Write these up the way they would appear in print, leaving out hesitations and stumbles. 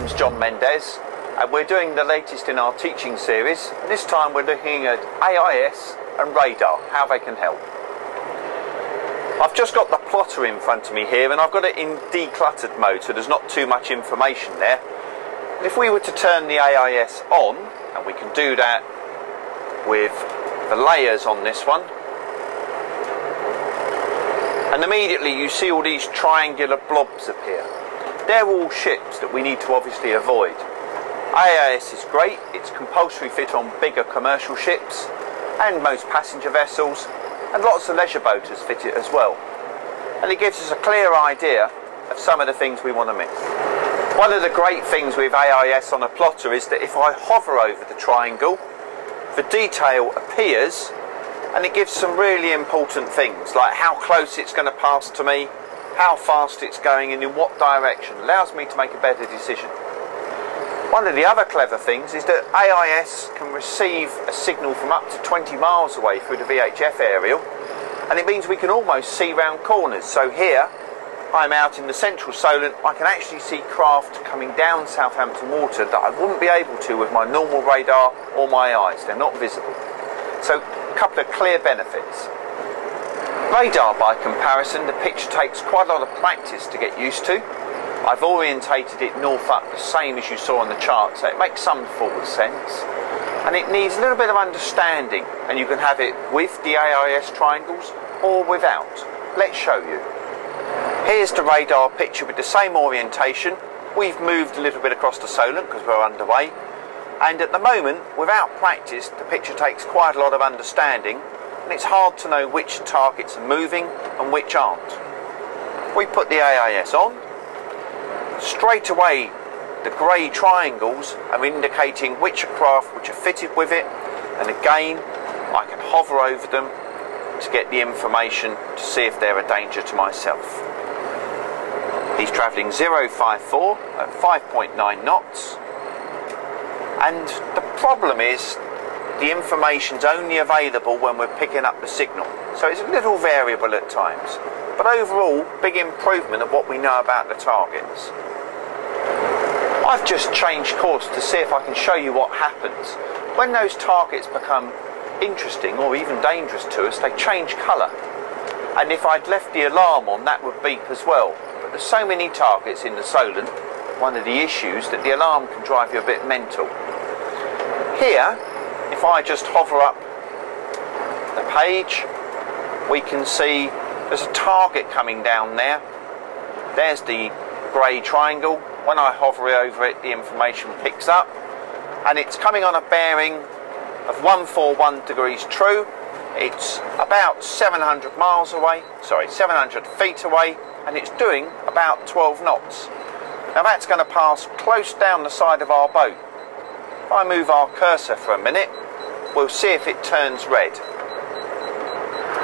name's John Mendez and we're doing the latest in our teaching series. This time we're looking at AIS and radar, how they can help. I've just got the plotter in front of me here and I've got it in decluttered mode so there's not too much information there. And if we were to turn the AIS on, and we can do that with the layers on this one, and immediately you see all these triangular blobs appear. They're all ships that we need to obviously avoid. AIS is great, it's compulsory fit on bigger commercial ships and most passenger vessels, and lots of leisure boaters fit it as well. And it gives us a clear idea of some of the things we want to miss. One of the great things with AIS on a plotter is that if I hover over the triangle, the detail appears and it gives some really important things like how close it's going to pass to me, how fast it's going and in what direction. It allows me to make a better decision. One of the other clever things is that AIS can receive a signal from up to 20 miles away through the VHF aerial, and it means we can almost see round corners. So here I'm out in the central Solent, I can actually see craft coming down Southampton water that I wouldn't be able to with my normal radar or my eyes. They're not visible. So a couple of clear benefits. Radar, by comparison, the picture takes quite a lot of practice to get used to. I've orientated it north up the same as you saw on the chart, so it makes some forward sense. And it needs a little bit of understanding, and you can have it with the AIS triangles or without. Let's show you. Here's the radar picture with the same orientation. We've moved a little bit across the Solent because we're underway. And at the moment, without practice, the picture takes quite a lot of understanding, and it's hard to know which targets are moving and which aren't. We put the AIS on. Straight away, the grey triangles are indicating which craft which are fitted with it, and again, I can hover over them to get the information to see if they're a danger to myself. He's travelling 054 at 5.9 knots. And the problem is the information's only available when we're picking up the signal. So it's a little variable at times. But overall, big improvement of what we know about the targets. I've just changed course to see if I can show you what happens. When those targets become interesting or even dangerous to us, they change colour. And if I'd left the alarm on, that would beep as well. But there's so many targets in the Solent, one of the issues that the alarm can drive you a bit mental. Here, if I just hover up the page, we can see there's a target coming down there. There's the grey triangle. When I hover over it, the information picks up, and it's coming on a bearing of 141 degrees true. It's about 700 miles away, sorry, 700 feet away, and it's doing about 12 knots. Now that's going to pass close down the side of our boat. If I move our cursor for a minute, we'll see if it turns red.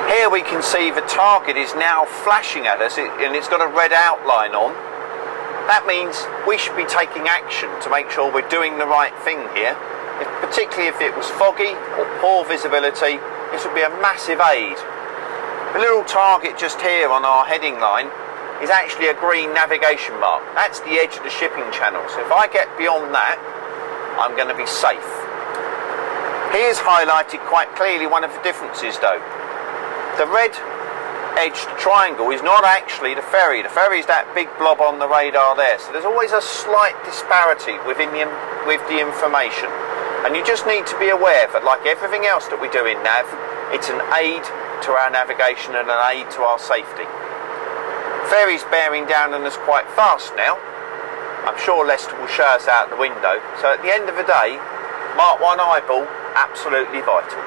Here we can see the target is now flashing at us, and it's got a red outline on. That means we should be taking action to make sure we're doing the right thing here. Particularly if it was foggy or poor visibility, this would be a massive aid. The little target just here on our heading line is actually a green navigation mark. That's the edge of the shipping channel. So if I get beyond that, I'm going to be safe. Here's highlighted quite clearly one of the differences though. The red edged triangle is not actually the ferry. The ferry is that big blob on the radar there. So there's always a slight disparity with the information. And you just need to be aware that, like everything else that we do in nav, it's an aid to our navigation and an aid to our safety. Ferry's bearing down on us quite fast now. I'm sure Lester will show us out the window. So at the end of the day, Mark 1 eyeball, absolutely vital.